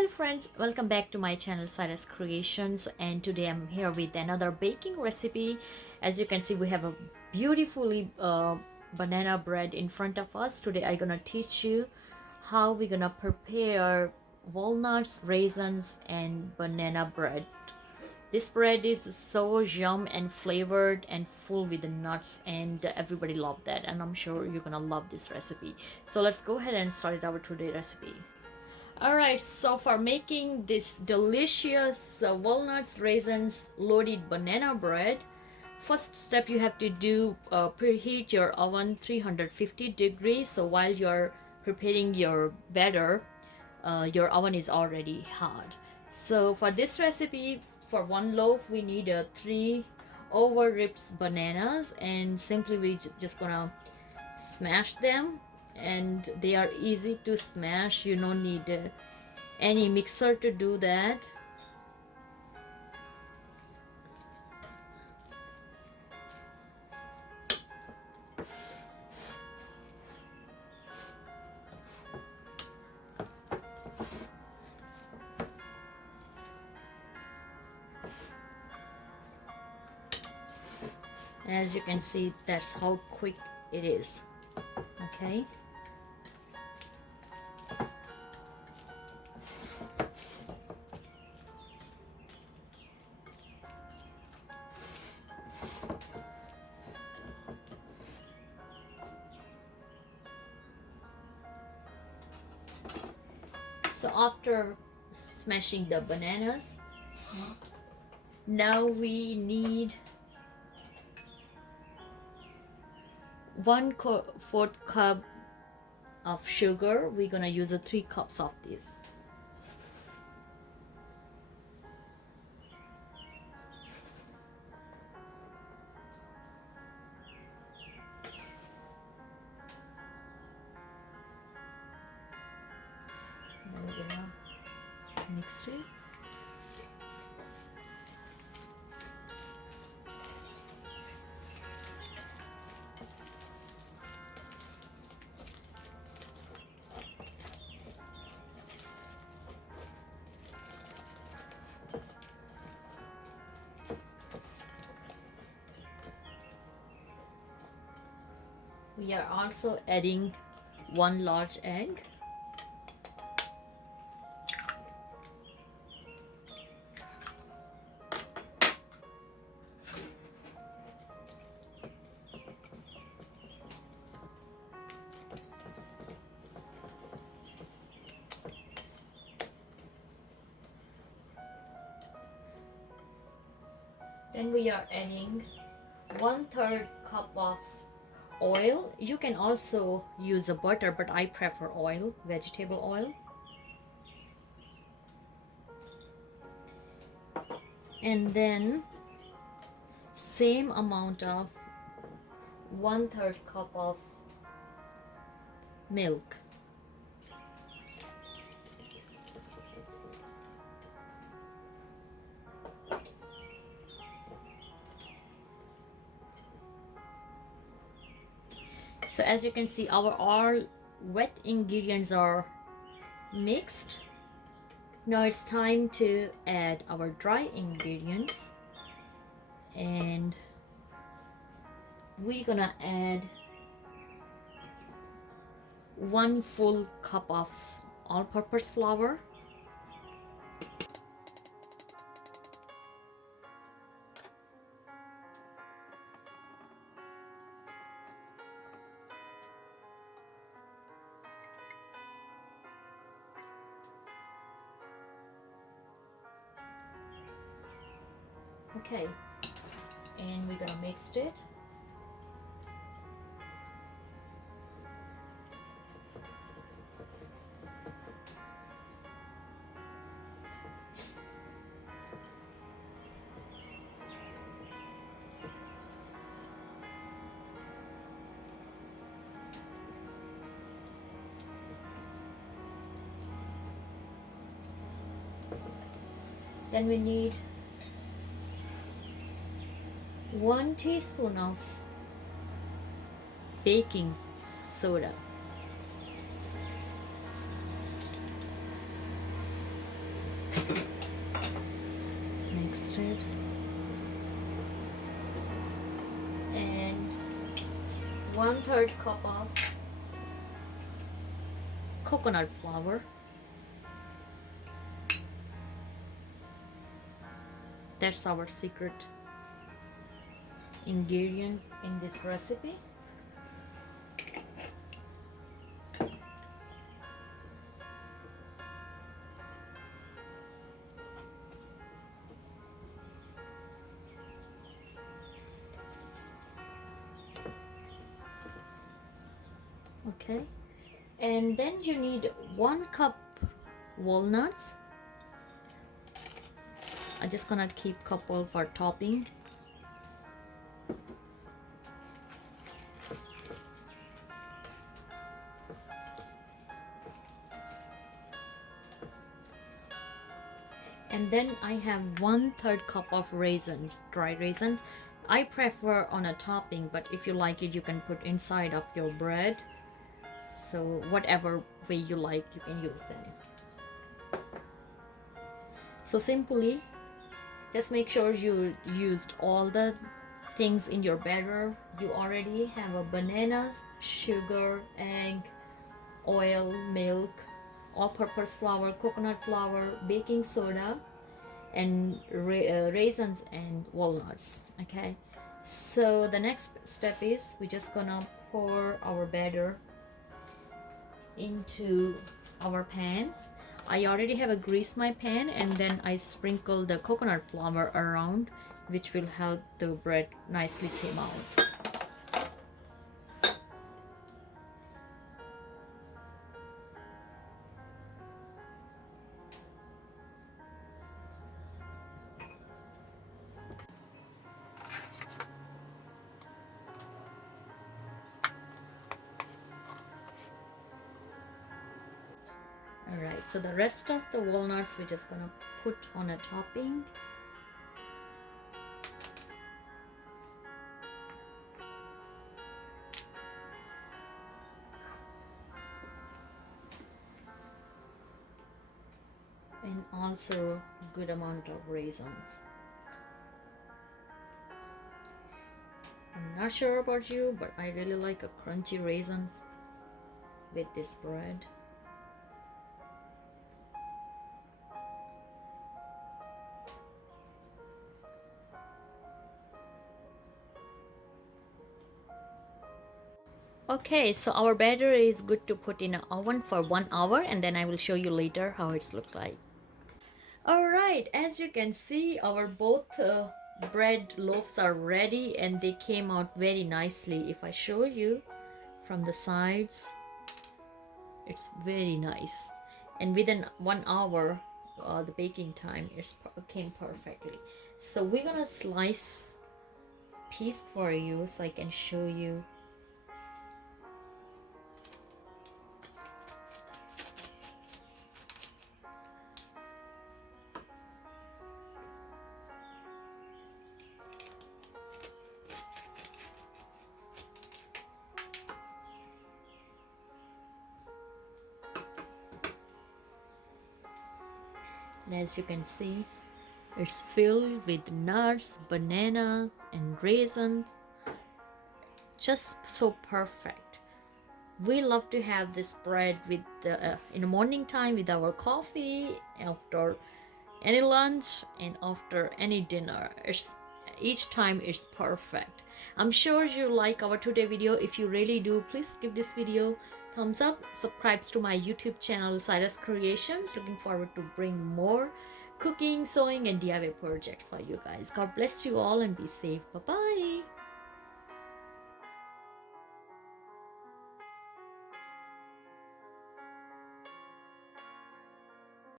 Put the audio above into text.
Hello friends, welcome back to my channel Cyrus Creations, and today I'm here with another baking recipe. As you can see, we have a beautifully banana bread in front of us. Today I'm gonna teach you how we're gonna prepare walnuts, raisins and banana bread. This bread is so yum and flavored and full with the nuts, and everybody love that, and I'm sure you're gonna love this recipe. So let's go ahead and start our today recipe. Alright, so for making this delicious walnuts, raisins, loaded banana bread, first step you have to do, preheat your oven 350 degrees. So while you're preparing your batter, your oven is already hot. So for this recipe, for one loaf we need 3 over ripped bananas, and simply we just gonna smash them, and they are easy to smash. You don't need any mixer to do that. As you can see, that's how quick it is. Okay, so after smashing the bananas, now we need 1/4 cup of sugar. We're gonna use 3 cups of this. Now we're gonna mix it. We are also adding 1 large egg. Then we are adding 1/3 cup of oil. You can also use a butter, but I prefer oil, vegetable oil. And then same amount of 1/3 cup of milk. So as you can see, our all wet ingredients are mixed. Now it's time to add our dry ingredients, and we're gonna add 1 full cup of all-purpose flour. Okay, and we're gonna mix it. Then we need 1 teaspoon of baking soda. Mixed it. And 1/3 cup of coconut flour. That's our secret ingredient in this recipe. Okay, and then you need 1 cup walnuts. I'm just gonna keep couple for topping. And then I have 1/3 cup of raisins, dry raisins. I prefer on a topping, but if you like it, you can put inside of your bread. So whatever way you like, you can use them. So simply, just make sure you used all the things in your batter. You already have a bananas, sugar, egg, oil, milk, all-purpose flour, coconut flour, baking soda, and raisins and walnuts. Okay, so the next step is we're just gonna pour our batter into our pan. I already have a grease my pan, and then I sprinkle the coconut flour around, which will help the bread nicely come out. Alright, so the rest of the walnuts we're just gonna put on a topping. And also good amount of raisins. I'm not sure about you, but I really like a crunchy raisins with this bread. Okay, so our batter is good to put in an oven for 1 hour, and then I will show you later how it's look like. Alright, as you can see, our both bread loaves are ready and they came out very nicely. If I show you from the sides, it's very nice. And within 1 hour, the baking time came perfectly. So we're gonna slice piece for you so I can show you. And as you can see, it's filled with nuts, bananas, and raisins. Just so perfect. We love to have this bread with in the morning time with our coffee, after any lunch, and after any dinner. Each time it's perfect. I'm sure you like our today video. If you really do, please give this video thumbs up. Subscribe to my YouTube channel, Cyrus Creations. Looking forward to bring more cooking, sewing, and DIY projects for you guys. God bless you all and be safe. Bye bye.